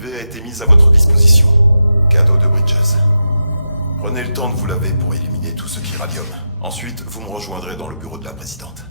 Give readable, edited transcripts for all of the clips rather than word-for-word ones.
privée a été mise à votre disposition. Cadeau de Bridges. Prenez le temps de vous laver pour éliminer tout ce qui radium. Ensuite, vous me rejoindrez dans le bureau de la présidente.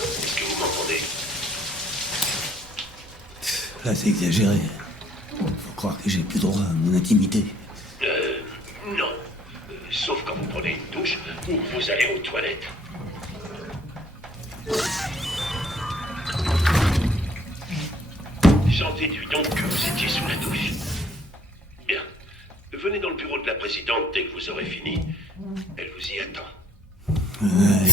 Est-ce que vous m'entendez? Là, c'est exagéré. Faut croire que j'ai plus droit à mon intimité. Non. Sauf quand vous prenez une douche ou que vous allez aux toilettes. J'en déduis donc que vous étiez sous la douche. Bien. Venez dans le bureau de la présidente dès que vous aurez fini. Elle vous y attend. Ouais.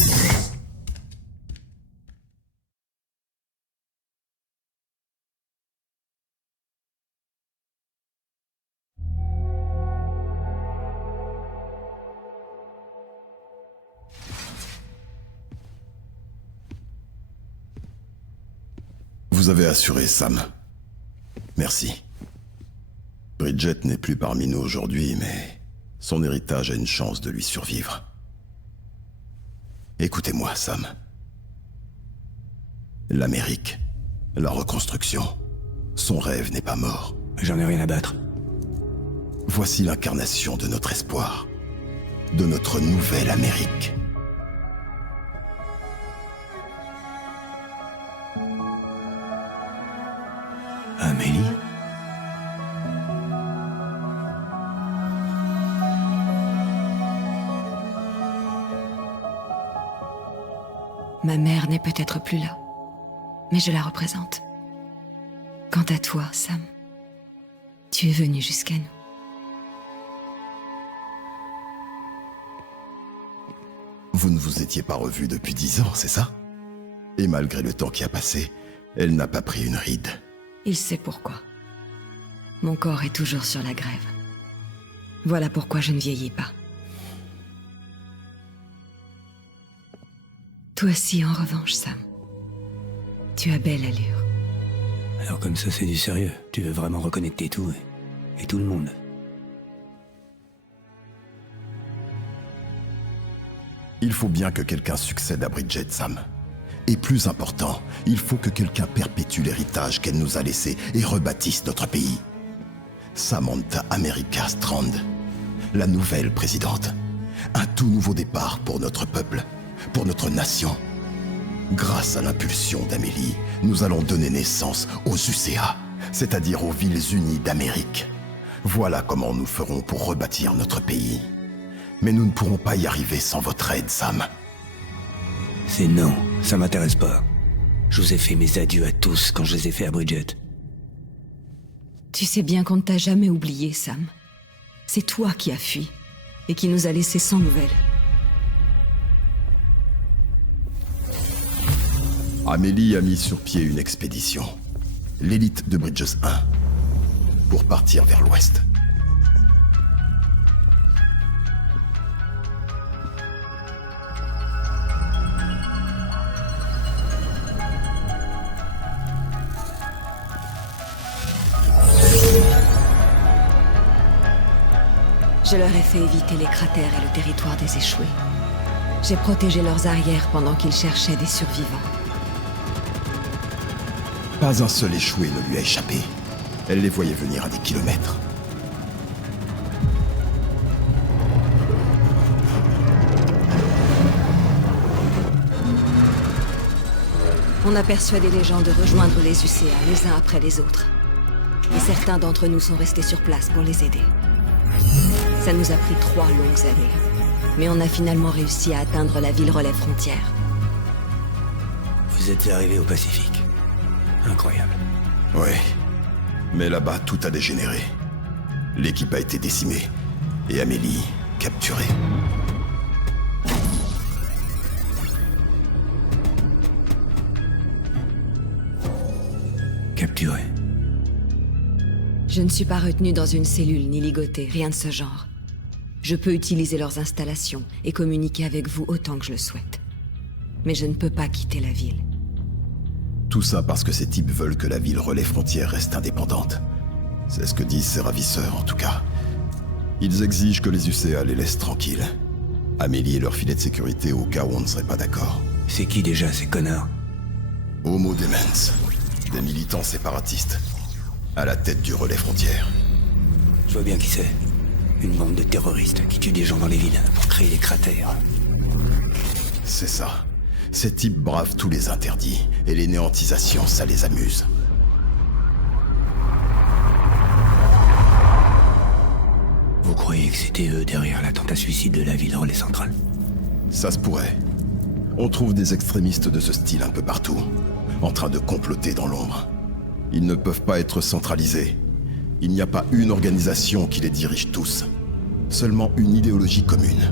Vous avez assuré, Sam. Merci. Bridget n'est plus parmi nous aujourd'hui, mais son héritage a une chance de lui survivre. Écoutez-moi, Sam. L'Amérique, la reconstruction, son rêve n'est pas mort. J'en ai rien à battre. Voici l'incarnation de notre espoir, de notre nouvelle Amérique. Amélie? Ma mère n'est peut-être plus là, mais je la représente. Quant à toi, Sam, tu es venu jusqu'à nous. Vous ne vous étiez pas revus depuis 10 ans, c'est ça? Et malgré le temps qui a passé, elle n'a pas pris une ride. Il sait pourquoi. Mon corps est toujours sur la grève. Voilà pourquoi je ne vieillis pas. Toi aussi, en revanche, Sam. Tu as belle allure. Alors comme ça, c'est du sérieux. Tu veux vraiment reconnecter tout et tout le monde. Il faut bien que quelqu'un succède à Bridget, Sam. Et plus important, il faut que quelqu'un perpétue l'héritage qu'elle nous a laissé et rebâtisse notre pays. Samantha America Strand, la nouvelle présidente. Un tout nouveau départ pour notre peuple, pour notre nation. Grâce à l'impulsion d'Amélie, nous allons donner naissance aux UCA, c'est-à-dire aux Villes Unies d'Amérique. Voilà comment nous ferons pour rebâtir notre pays. Mais nous ne pourrons pas y arriver sans votre aide, Sam. C'est non, ça m'intéresse pas. Je vous ai fait mes adieux à tous quand je les ai fait à Bridget. Tu sais bien qu'on ne t'a jamais oublié, Sam. C'est toi qui as fui et qui nous a laissés sans nouvelles. Amélie a mis sur pied une expédition, l'élite de Bridges 1, pour partir vers l'ouest. Je leur ai fait éviter les cratères et le territoire des échoués. J'ai protégé leurs arrières pendant qu'ils cherchaient des survivants. Pas un seul échoué ne lui a échappé. Elle les voyait venir à des kilomètres. On a persuadé les gens de rejoindre les UCA les uns après les autres. Et certains d'entre nous sont restés sur place pour les aider. Ça nous a pris 3 longues années. Mais on a finalement réussi à atteindre la ville relais frontière. Vous êtes arrivés au Pacifique. Incroyable. Oui. Mais là-bas, tout a dégénéré. L'équipe a été décimée. Et Amélie, capturée. capturés. Je ne suis pas retenu dans une cellule ni ligoté, rien de ce genre. Je peux utiliser leurs installations et communiquer avec vous autant que je le souhaite. Mais je ne peux pas quitter la ville. Tout ça parce que ces types veulent que la ville Relais Frontières reste indépendante. C'est ce que disent ces ravisseurs, en tout cas. Ils exigent que les UCA les laissent tranquilles. Amélie et leur filet de sécurité au cas où on ne serait pas d'accord. C'est qui déjà, ces connards? Homo Demens, des militants séparatistes, à la tête du Relais Frontières. Je vois bien qui c'est. Une bande de terroristes qui tuent des gens dans les villes pour créer des cratères. C'est ça. Ces types bravent tous les interdits, et les néantisations, ça les amuse. Vous croyez que c'était eux derrière l'attentat suicide de la ville Relais Centrale? Ça se pourrait. On trouve des extrémistes de ce style un peu partout, en train de comploter dans l'ombre. Ils ne peuvent pas être centralisés. Il n'y a pas une organisation qui les dirige tous. Seulement une idéologie commune.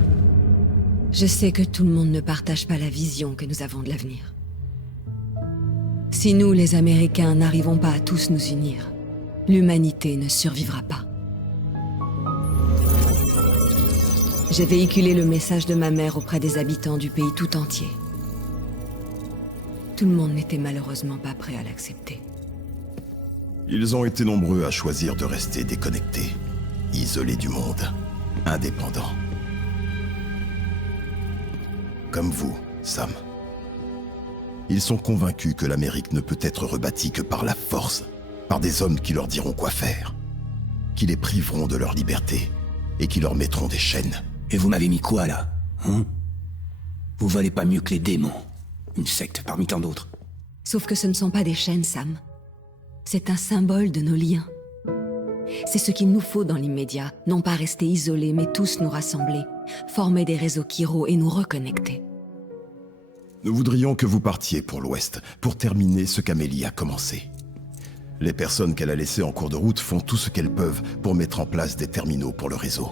Je sais que tout le monde ne partage pas la vision que nous avons de l'avenir. Si nous, les Américains, n'arrivons pas à tous nous unir, l'humanité ne survivra pas. J'ai véhiculé le message de ma mère auprès des habitants du pays tout entier. Tout le monde n'était malheureusement pas prêt à l'accepter. Ils ont été nombreux à choisir de rester déconnectés, isolés du monde, indépendants. Comme vous, Sam. Ils sont convaincus que l'Amérique ne peut être rebâtie que par la force, par des hommes qui leur diront quoi faire, qui les priveront de leur liberté et qui leur mettront des chaînes. Et vous m'avez mis quoi, là? Hein? Vous valez pas mieux que les démons. Une secte parmi tant d'autres. Sauf que ce ne sont pas des chaînes, Sam. C'est un symbole de nos liens. C'est ce qu'il nous faut dans l'immédiat, non pas rester isolés, mais tous nous rassembler, former des réseaux chiro et nous reconnecter. Nous voudrions que vous partiez pour l'Ouest, pour terminer ce qu'Amélie a commencé. Les personnes qu'elle a laissées en cours de route font tout ce qu'elles peuvent pour mettre en place des terminaux pour le réseau.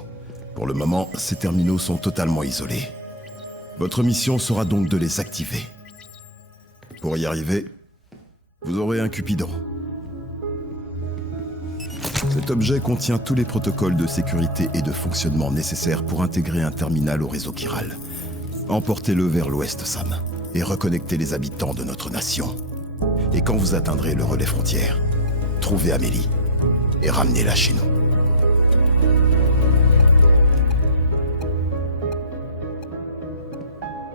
Pour le moment, ces terminaux sont totalement isolés. Votre mission sera donc de les activer. Pour y arriver, vous aurez un Cupidon. Cet objet contient tous les protocoles de sécurité et de fonctionnement nécessaires pour intégrer un terminal au réseau chiral. Emportez-le vers l'ouest, Sam, et reconnectez les habitants de notre nation. Et quand vous atteindrez le Relais Frontières, trouvez Amélie et ramenez-la chez nous.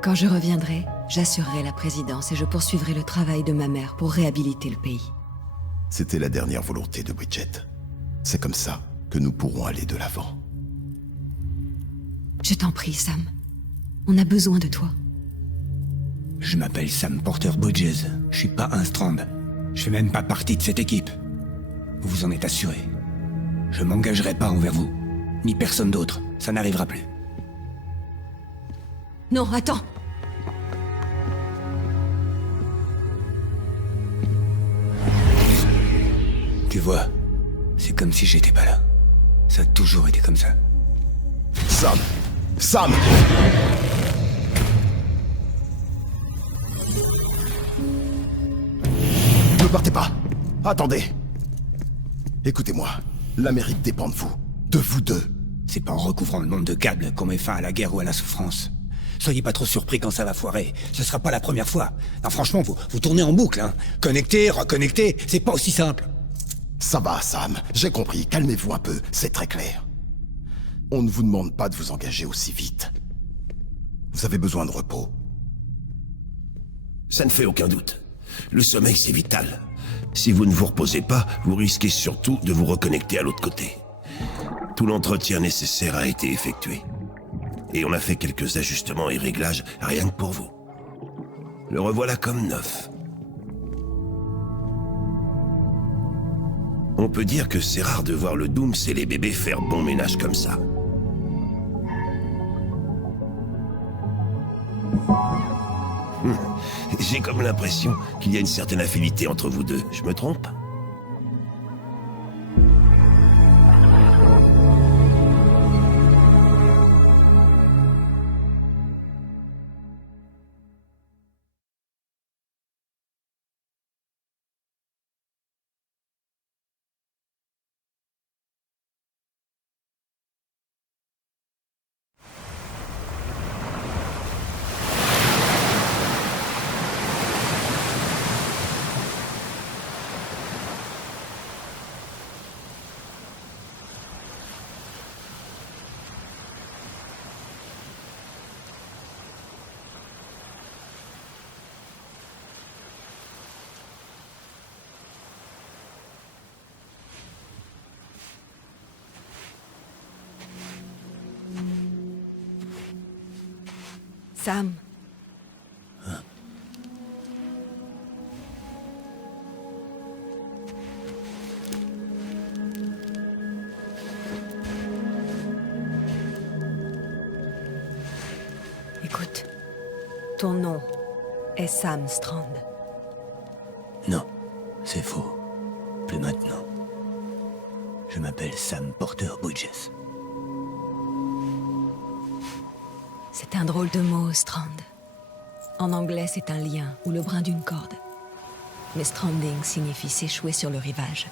Quand je reviendrai, j'assurerai la présidence et je poursuivrai le travail de ma mère pour réhabiliter le pays. C'était la dernière volonté de Bridget. C'est comme ça que nous pourrons aller de l'avant. Je t'en prie, Sam. On a besoin de toi. Je m'appelle Sam Porter Bridges. Je suis pas un Strand. Je fais même pas partie de cette équipe. Vous vous en êtes assuré. Je m'engagerai pas envers vous. Ni personne d'autre. Ça n'arrivera plus. Non, attends! Tu vois, c'est comme si j'étais pas là. Ça a toujours été comme ça. Sam! Sam! Ne partez pas! Attendez! Écoutez-moi, l'Amérique dépend de vous. De vous deux. C'est pas en recouvrant le monde de câbles qu'on met fin à la guerre ou à la souffrance. Soyez pas trop surpris quand ça va foirer. Ce sera pas la première fois. Non, franchement, vous tournez en boucle, hein. Connecter, reconnecter, c'est pas aussi simple. Ça va, Sam. J'ai compris. Calmez-vous un peu. C'est très clair. On ne vous demande pas de vous engager aussi vite. Vous avez besoin de repos. Ça ne fait aucun doute. Le sommeil, c'est vital. Si vous ne vous reposez pas, vous risquez surtout de vous reconnecter à l'autre côté. Tout l'entretien nécessaire a été effectué. Et on a fait quelques ajustements et réglages rien que pour vous. Le revoilà comme neuf. On peut dire que c'est rare de voir le Dooms et les bébés faire bon ménage comme ça. J'ai comme l'impression qu'il y a une certaine affinité entre vous deux. Je me trompe ? Sam. Écoute, ton nom est Sam Strand. Non, c'est faux. Plus maintenant. Je m'appelle Sam Porter Bridges. C'est un drôle de mot, Strand. En anglais, c'est un lien ou le brin d'une corde. Mais stranding signifie s'échouer sur le rivage.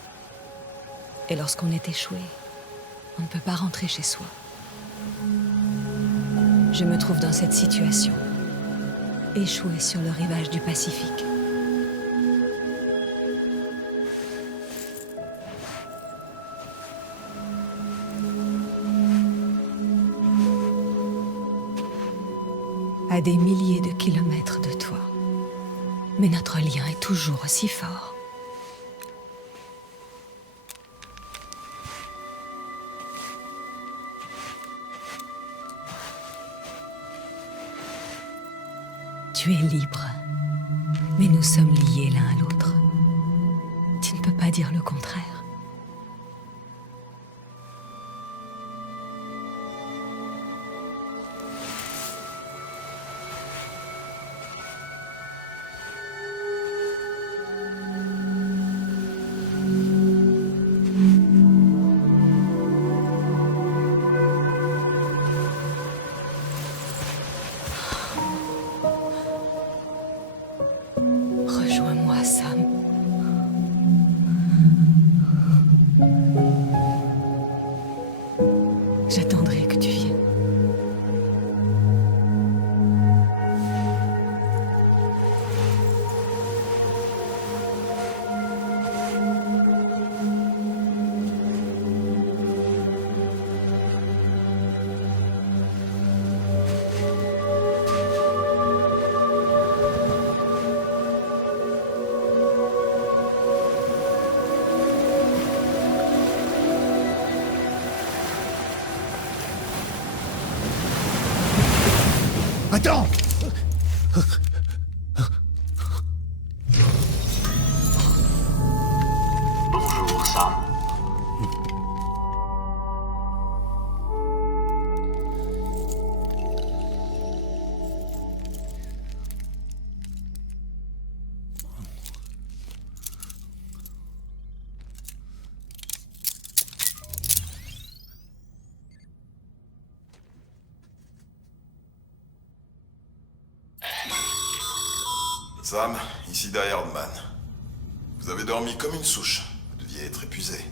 Et lorsqu'on est échoué, on ne peut pas rentrer chez soi. Je me trouve dans cette situation, échoué sur le rivage du Pacifique. À des milliers de kilomètres de toi. Mais notre lien est toujours aussi fort. Tu es libre, mais nous sommes liés l'un à l'autre. Tu ne peux pas dire le contraire. Rejoins-moi, Sam. J'attendrai que tu viennes. Attends! Bonjour, Sam. Sam, ici Die Hardman. Vous avez dormi comme une souche. Vous deviez être épuisé.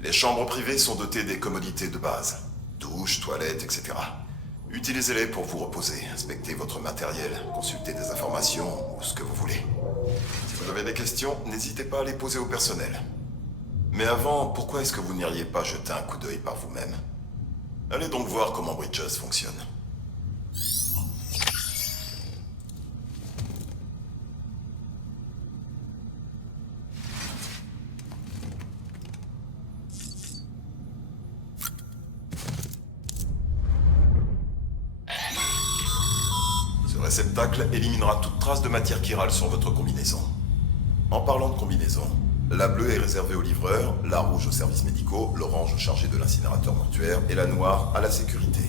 Les chambres privées sont dotées des commodités de base. Douche, toilettes, etc. Utilisez-les pour vous reposer, inspecter votre matériel, consulter des informations ou ce que vous voulez. Si vous avez des questions, n'hésitez pas à les poser au personnel. Mais avant, pourquoi est-ce que vous n'iriez pas jeter un coup d'œil par vous-même? Allez donc voir comment Bridges fonctionne. Ce réceptacle éliminera toute trace de matière chirale sur votre combinaison. En parlant de combinaison, la bleue est réservée aux livreurs, la rouge aux services médicaux, l'orange chargé de l'incinérateur mortuaire et la noire à la sécurité.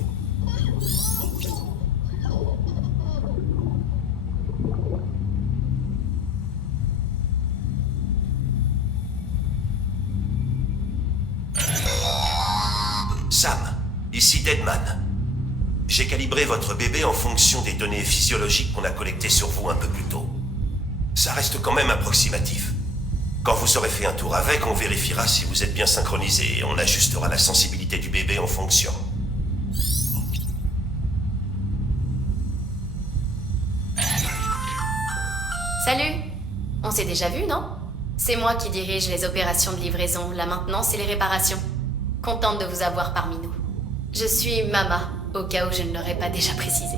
Sam, ici Deadman. J'ai calibré votre bébé en fonction des données physiologiques qu'on a collectées sur vous un peu plus tôt. Ça reste quand même approximatif. Quand vous aurez fait un tour avec, on vérifiera si vous êtes bien synchronisé et on ajustera la sensibilité du bébé en fonction. Salut! On s'est déjà vu, non? C'est moi qui dirige les opérations de livraison, la maintenance et les réparations. Contente de vous avoir parmi nous. Je suis Mama, au cas où je ne l'aurais pas déjà précisé.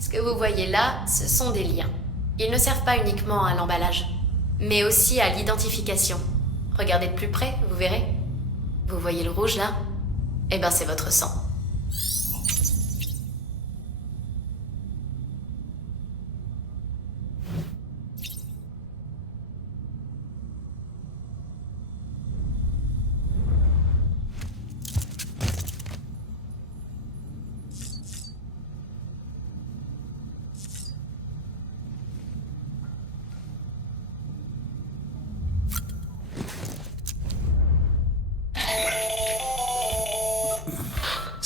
Ce que vous voyez là, ce sont des liens. Ils ne servent pas uniquement à l'emballage, mais aussi à l'identification. Regardez de plus près, vous verrez. Vous voyez le rouge là? Eh ben c'est votre sang.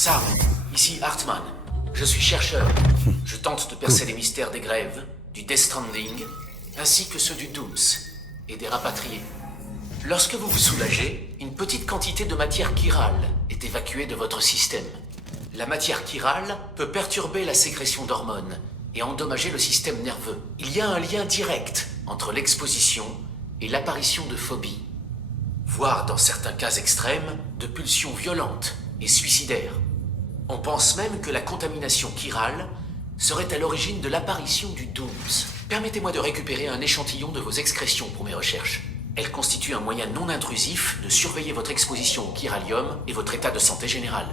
Sam, ici Hartman. Je suis chercheur. Je tente de percer les mystères des grèves, du Death Stranding, ainsi que ceux du Dooms et des rapatriés. Lorsque vous vous soulagez, une petite quantité de matière chirale est évacuée de votre système. La matière chirale peut perturber la sécrétion d'hormones et endommager le système nerveux. Il y a un lien direct entre l'exposition et l'apparition de phobies, voire dans certains cas extrêmes, de pulsions violentes et suicidaires. On pense même que la contamination chirale serait à l'origine de l'apparition du Dooms. Permettez-moi de récupérer un échantillon de vos excrétions pour mes recherches. Elle constitue un moyen non intrusif de surveiller votre exposition au chiralium et votre état de santé général.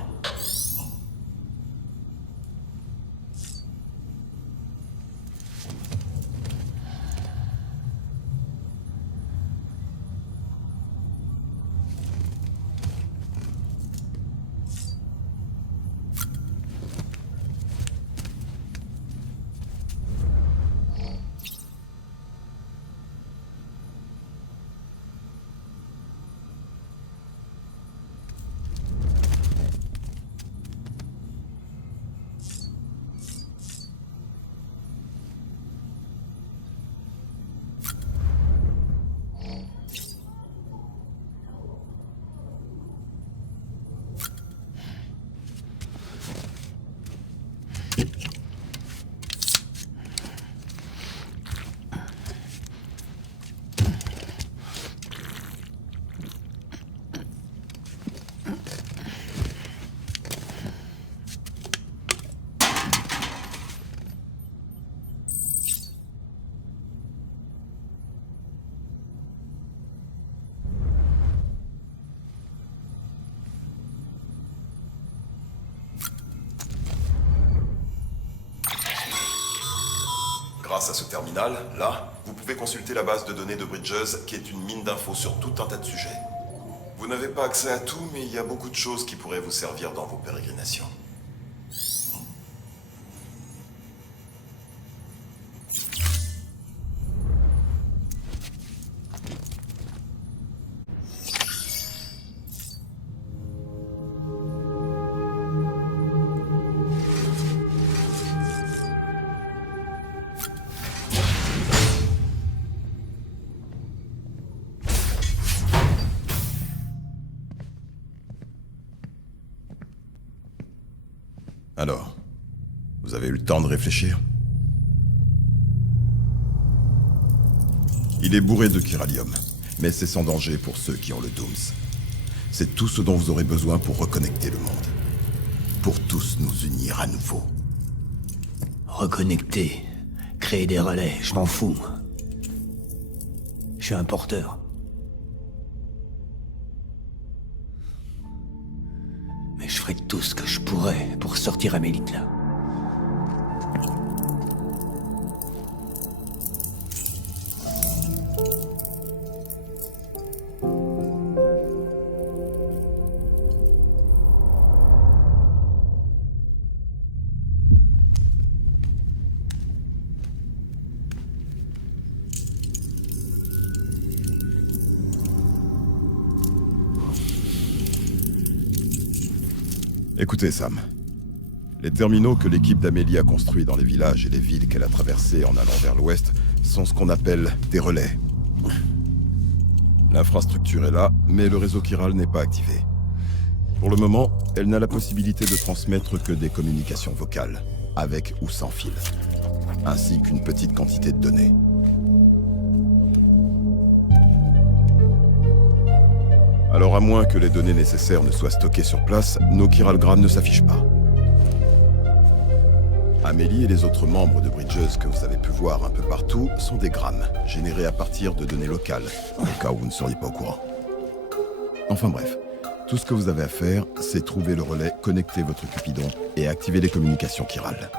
Grâce à ce terminal, là, vous pouvez consulter la base de données de Bridges, qui est une mine d'infos sur tout un tas de sujets. Vous n'avez pas accès à tout, mais il y a beaucoup de choses qui pourraient vous servir dans vos pérégrinations. Alors, vous avez eu le temps de réfléchir? Il est bourré de chiralium, mais c'est sans danger pour ceux qui ont le Dooms. C'est tout ce dont vous aurez besoin pour reconnecter le monde. Pour tous nous unir à nouveau. Reconnecter, créer des relais, je m'en fous. Je suis un porteur. Mais je ferai tout ce que je pourrais pour sortir Amélie de là. Écoutez, Sam. Les terminaux que l'équipe d'Amélie a construits dans les villages et les villes qu'elle a traversés en allant vers l'ouest sont ce qu'on appelle des relais. L'infrastructure est là, mais le réseau chiral n'est pas activé. Pour le moment, elle n'a la possibilité de transmettre que des communications vocales, avec ou sans fil, ainsi qu'une petite quantité de données. Alors à moins que les données nécessaires ne soient stockées sur place, nos chiralgrammes ne s'affichent pas. Amélie et les autres membres de Bridges que vous avez pu voir un peu partout sont des grammes, générés à partir de données locales, au cas où vous ne seriez pas au courant. Enfin bref, tout ce que vous avez à faire, c'est trouver le relais, connecter votre Cupidon et activer les communications chirales.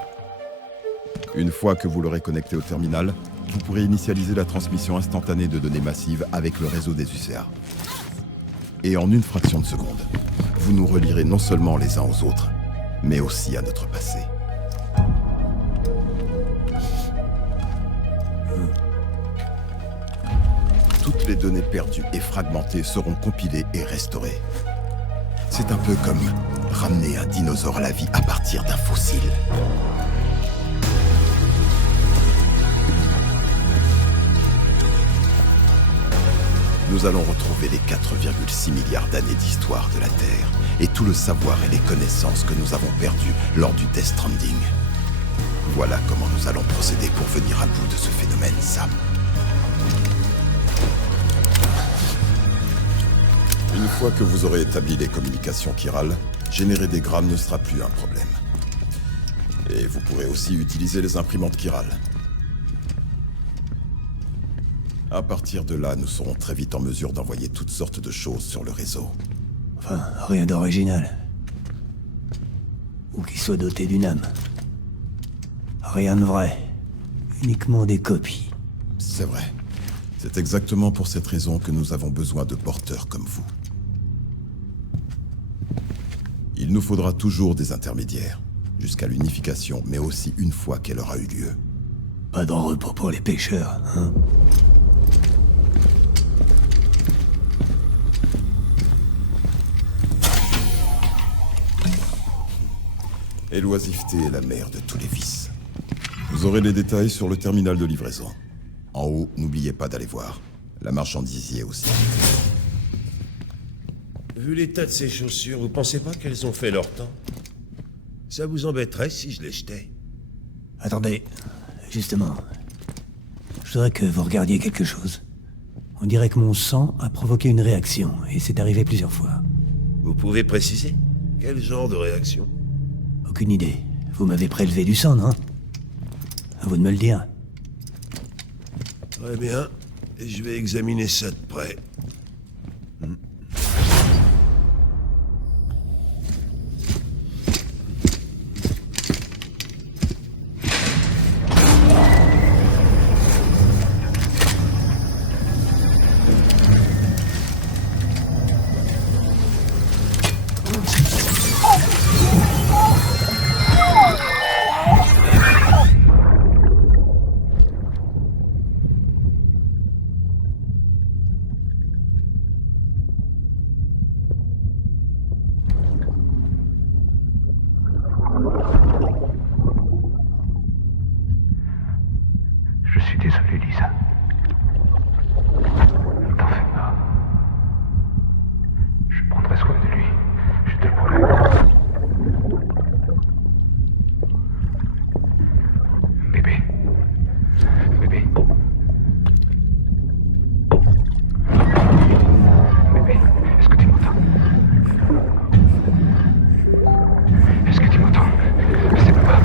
Une fois que vous l'aurez connecté au terminal, vous pourrez initialiser la transmission instantanée de données massives avec le réseau des UCA. Et en une fraction de seconde, vous nous relierez non seulement les uns aux autres, mais aussi à notre passé. Toutes les données perdues et fragmentées seront compilées et restaurées. C'est un peu comme Ramener un dinosaure à la vie à partir d'un fossile. Nous allons retrouver les 4,6 milliards d'années d'histoire de la Terre et tout le savoir et les connaissances que nous avons perdus lors du Death Stranding. Voilà comment nous allons procéder pour venir à bout de ce phénomène, Sam. Une fois que vous aurez établi les communications chirales, générer des grammes ne sera plus un problème. Et vous pourrez aussi utiliser les imprimantes chirales. À partir de là, nous serons très vite en mesure d'envoyer toutes sortes de choses sur le réseau. Enfin, rien d'original. Ou qui soit doté d'une âme. Rien de vrai. Uniquement des copies. C'est vrai. C'est exactement pour cette raison que nous avons besoin de porteurs comme vous. Il nous faudra toujours des intermédiaires, jusqu'à l'unification, mais aussi une fois qu'elle aura eu lieu. Pas de repos pour les pêcheurs, hein? Et l'oisiveté est la mère de tous les vices. Vous aurez les détails sur le terminal de livraison. En haut, n'oubliez pas d'aller voir. La marchandise y est aussi. Vu l'état de ces chaussures, vous pensez pas qu'elles ont fait leur temps? Ça vous embêterait si je les jetais? Attendez, justement. Je voudrais que vous regardiez quelque chose. On dirait que mon sang a provoqué une réaction, et c'est arrivé plusieurs fois. Vous pouvez préciser? Quel genre de réaction? Aucune idée. Vous m'avez prélevé du sang, non? À vous de me le dire. Très bien. Je vais examiner ça de près. Je suis désolé, Lisa. Ne t'en fais pas. Je prendrai soin de lui. Je te le promets. Bébé. Bébé. Bébé, est-ce que tu m'entends? Est-ce que tu m'entends? C'est papa.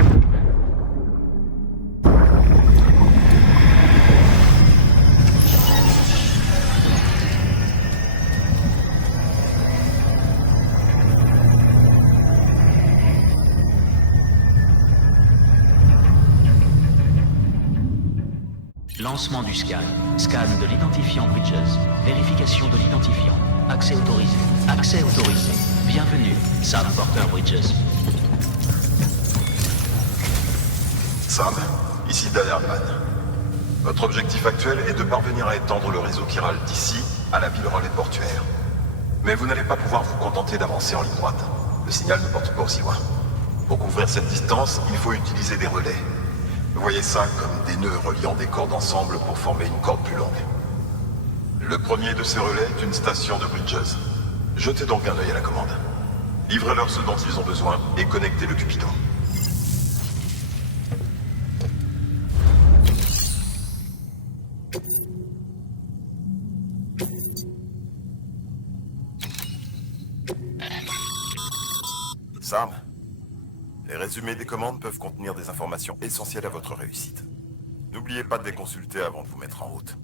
Lancement du scan. Scan de l'identifiant Bridges. Vérification de l'identifiant. Accès autorisé. Accès autorisé. Bienvenue, Sam Porter Bridges. Sam, ici Dan Hardman. Votre objectif actuel est de parvenir à étendre le réseau chiral d'ici à la ville relais portuaire. Mais vous n'allez pas pouvoir vous contenter d'avancer en ligne droite. Le signal ne porte pas aussi loin. Pour couvrir cette distance, il faut utiliser des relais. Voyez ça comme des nœuds reliant des cordes ensemble pour former une corde plus longue. Le premier de ces relais est une station de Bridges. Jetez donc un œil à la commande. Livrez-leur ce dont ils ont besoin et connectez le Cupido. Sam, les résumés des commandes peuvent contenir des informations essentielles à votre réussite. N'oubliez pas de les consulter avant de vous mettre en route.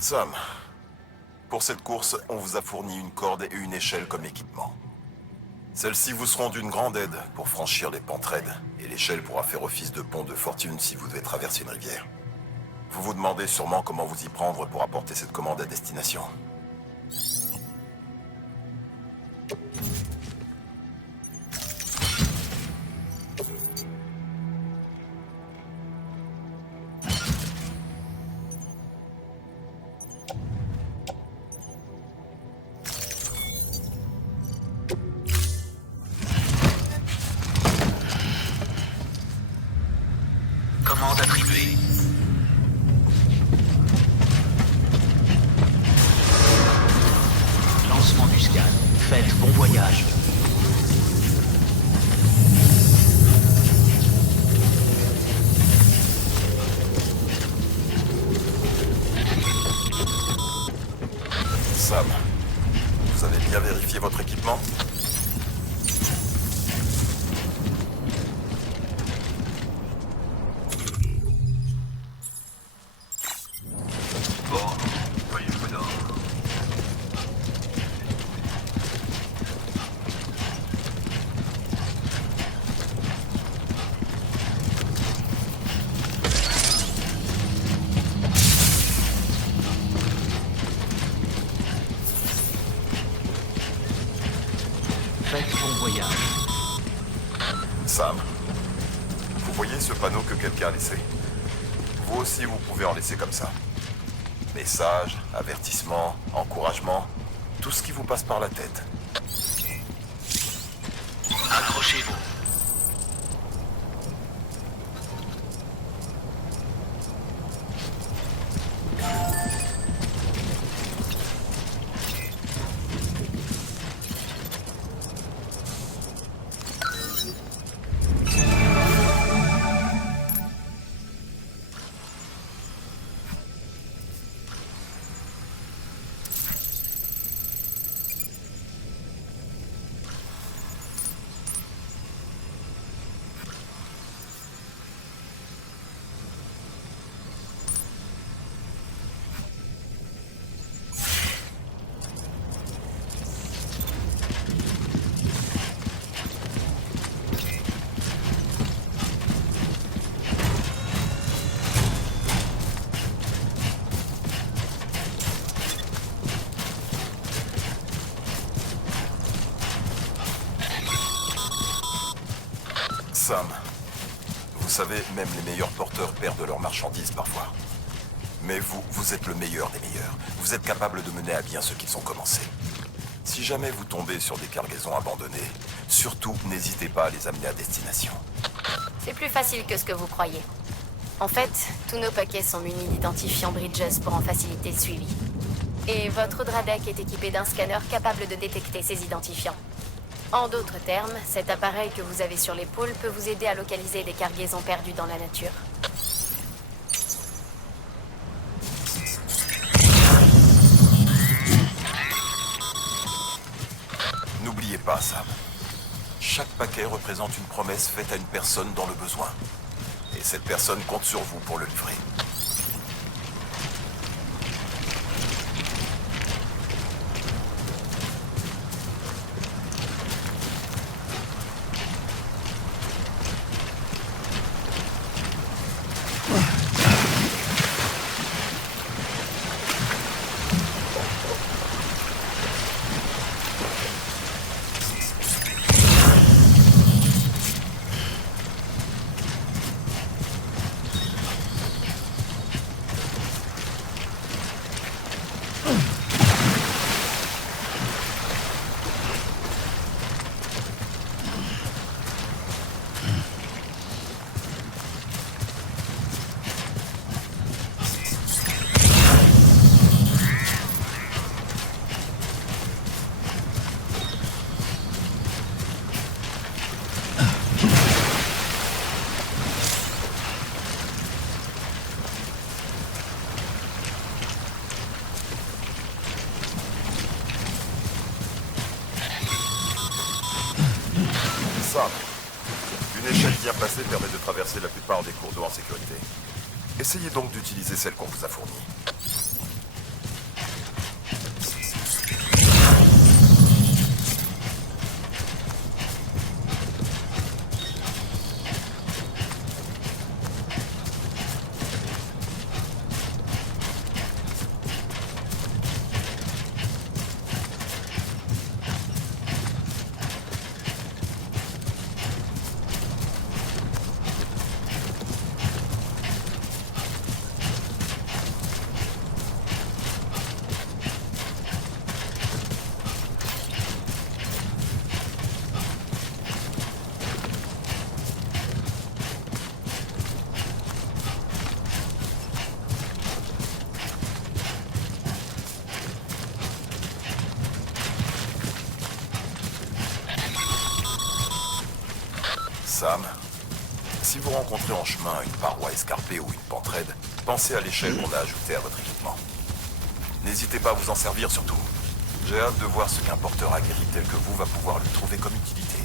Sam, pour cette course, on vous a fourni une corde et une échelle comme équipement. Celles-ci vous seront d'une grande aide pour franchir les pentes raides, et l'échelle pourra faire office de pont de fortune si vous devez traverser une rivière. Vous vous demandez sûrement comment vous y prendre pour apporter cette commande à destination. Commande attribuée. Lancement du scan. Faites bon voyage. Sam, vous avez bien vérifié votre équipement? Faites bon voyage. Sam, vous voyez ce panneau que quelqu'un a laissé? Vous aussi, vous pouvez en laisser comme ça. Messages, avertissements, encouragements, tout ce qui vous passe par la tête. Accrochez-vous. Sam, vous savez, même les meilleurs porteurs perdent leurs marchandises parfois. Mais vous êtes le meilleur des meilleurs. Vous êtes capable de mener à bien ce qu'ils ont commencé. Si jamais vous tombez sur des cargaisons abandonnées, surtout n'hésitez pas à les amener à destination. C'est plus facile que ce que vous croyez. En fait, tous nos paquets sont munis d'identifiants Bridges pour en faciliter le suivi. Et votre Dradek est équipé d'un scanner capable de détecter ces identifiants. En d'autres termes, cet appareil que vous avez sur l'épaule peut vous aider à localiser des cargaisons perdues dans la nature. N'oubliez pas, Sam. Chaque paquet représente une promesse faite à une personne dans le besoin. Et cette personne compte sur vous pour le livrer. Sam, une échelle bien placée permet de traverser la plupart des cours d'eau en sécurité. Essayez donc d'utiliser celle qu'on vous a fournie. Sam, si vous rencontrez en chemin une paroi escarpée ou une pente raide, pensez à l'échelle qu'on a ajoutée à votre équipement. N'hésitez pas à vous en servir surtout. J'ai hâte de voir ce qu'un porteur aguerri tel que vous va pouvoir lui trouver comme utilité.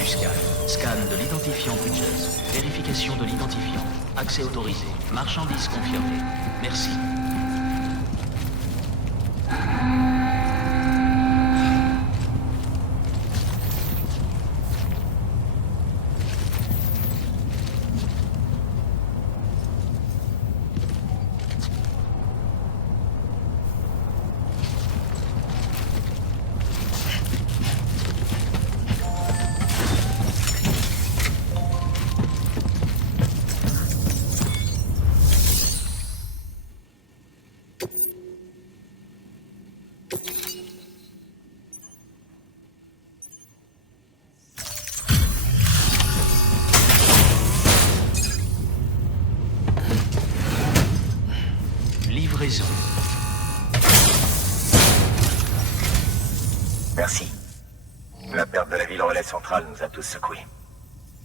du scan. Scan de l'identifiant Bridges. Vérification de l'identifiant. Accès autorisé. Marchandise confirmée. Merci. Livraison. Merci. La perte de la ville relais centrale nous a tous secoués.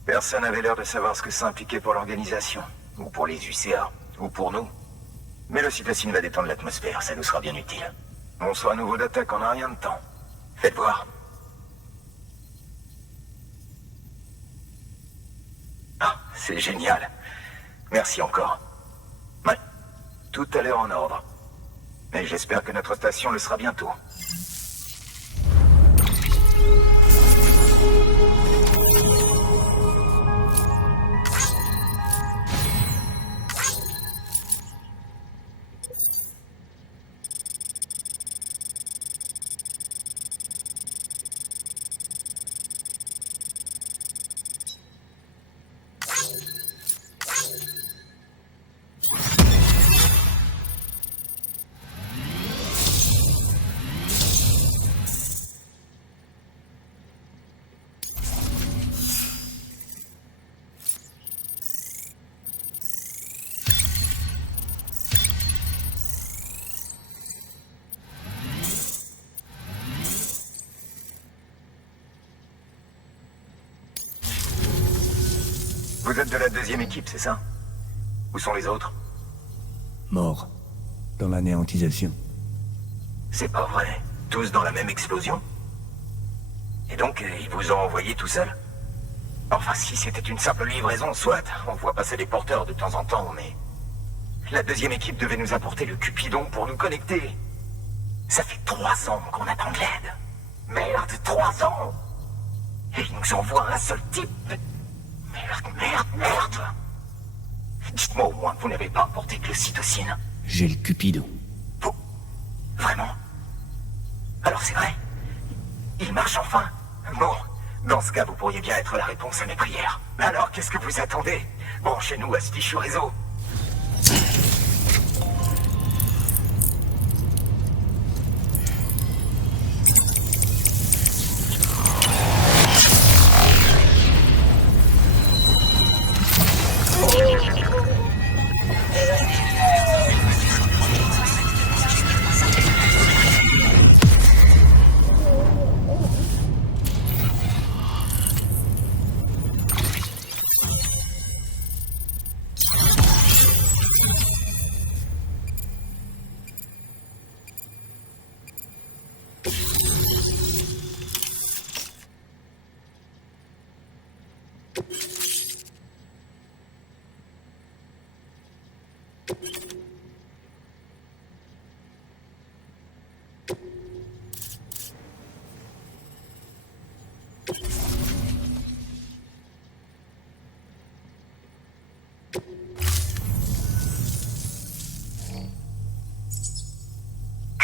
Personne n'avait l'air de savoir ce que ça impliquait pour l'organisation, ou pour les UCA, ou pour nous. Mais le cytocine va détendre l'atmosphère, ça nous sera bien utile. On soit à nouveau d'attaque en un rien de temps. Faites voir. Ah, c'est génial. Merci encore. Ouais, tout a l'air en ordre. Mais j'espère que notre station le sera bientôt. Vous êtes de la deuxième équipe, c'est ça? Où sont les autres? Mort. Dans l'anéantisation. C'est pas vrai. Tous dans la même explosion? Et donc, ils vous ont envoyé tout seul? Enfin, si c'était une simple livraison, soit. On voit passer des porteurs de temps en temps, mais... La deuxième équipe devait nous apporter le Cupidon pour nous connecter. Ça fait 3 ans qu'on attend de l'aide. Merde, 3 ans! Et ils nous envoient un seul type. Merde. Dites-moi au moins que vous n'avez pas apporté que le cytocine. J'ai le Cupidon. Vous? Vraiment? Alors c'est vrai? Il marche enfin? Bon, dans ce cas, vous pourriez bien être la réponse à mes prières. Alors, qu'est-ce que vous attendez? Branchez-nous à ce fichu réseau.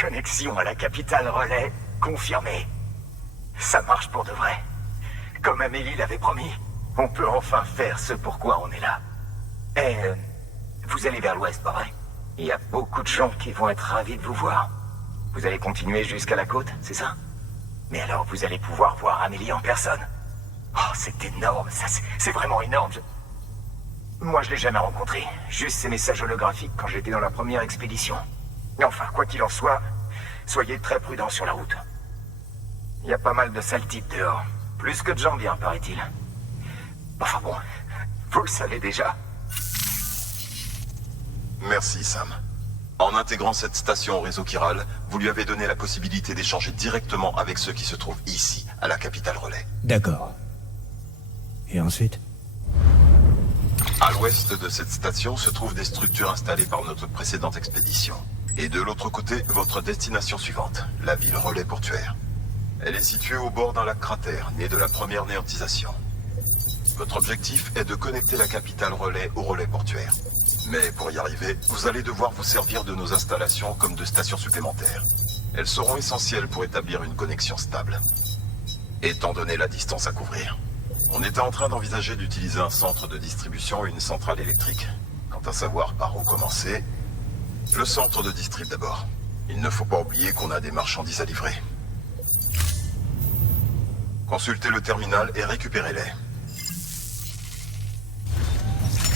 Connexion à la capitale relais, confirmée. Ça marche pour de vrai. Comme Amélie l'avait promis, on peut enfin faire ce pourquoi on est là. Et vous allez vers l'ouest, pas vrai? Il y a beaucoup de gens qui vont être ravis de vous voir. Vous allez continuer jusqu'à la côte, c'est ça? Mais alors vous allez pouvoir voir Amélie en personne. Oh, c'est énorme, ça, c'est vraiment énorme. Moi, je l'ai jamais rencontré. Juste ces messages holographiques quand j'étais dans la première expédition. Enfin, quoi qu'il en soit, soyez très prudents sur la route. Il y a pas mal de sales types dehors. Plus que de gens bien, paraît-il. Enfin bon, vous le savez déjà. Merci, Sam. En intégrant cette station au réseau chiral, vous lui avez donné la possibilité d'échanger directement avec ceux qui se trouvent ici, à la capitale relais. D'accord. Et ensuite? À l'ouest de cette station se trouvent des structures installées par notre précédente expédition. Et de l'autre côté, votre destination suivante, la ville relais portuaire. Elle est située au bord d'un lac cratère, né de la première néantisation. Votre objectif est de connecter la capitale relais au relais portuaire. Mais pour y arriver, vous allez devoir vous servir de nos installations comme de stations supplémentaires. Elles seront essentielles pour établir une connexion stable. Étant donné la distance à couvrir, on était en train d'envisager d'utiliser un centre de distribution et une centrale électrique. Quant à savoir par où commencer, le centre de distrib d'abord. Il ne faut pas oublier qu'on a des marchandises à livrer. Consultez le terminal et récupérez-les.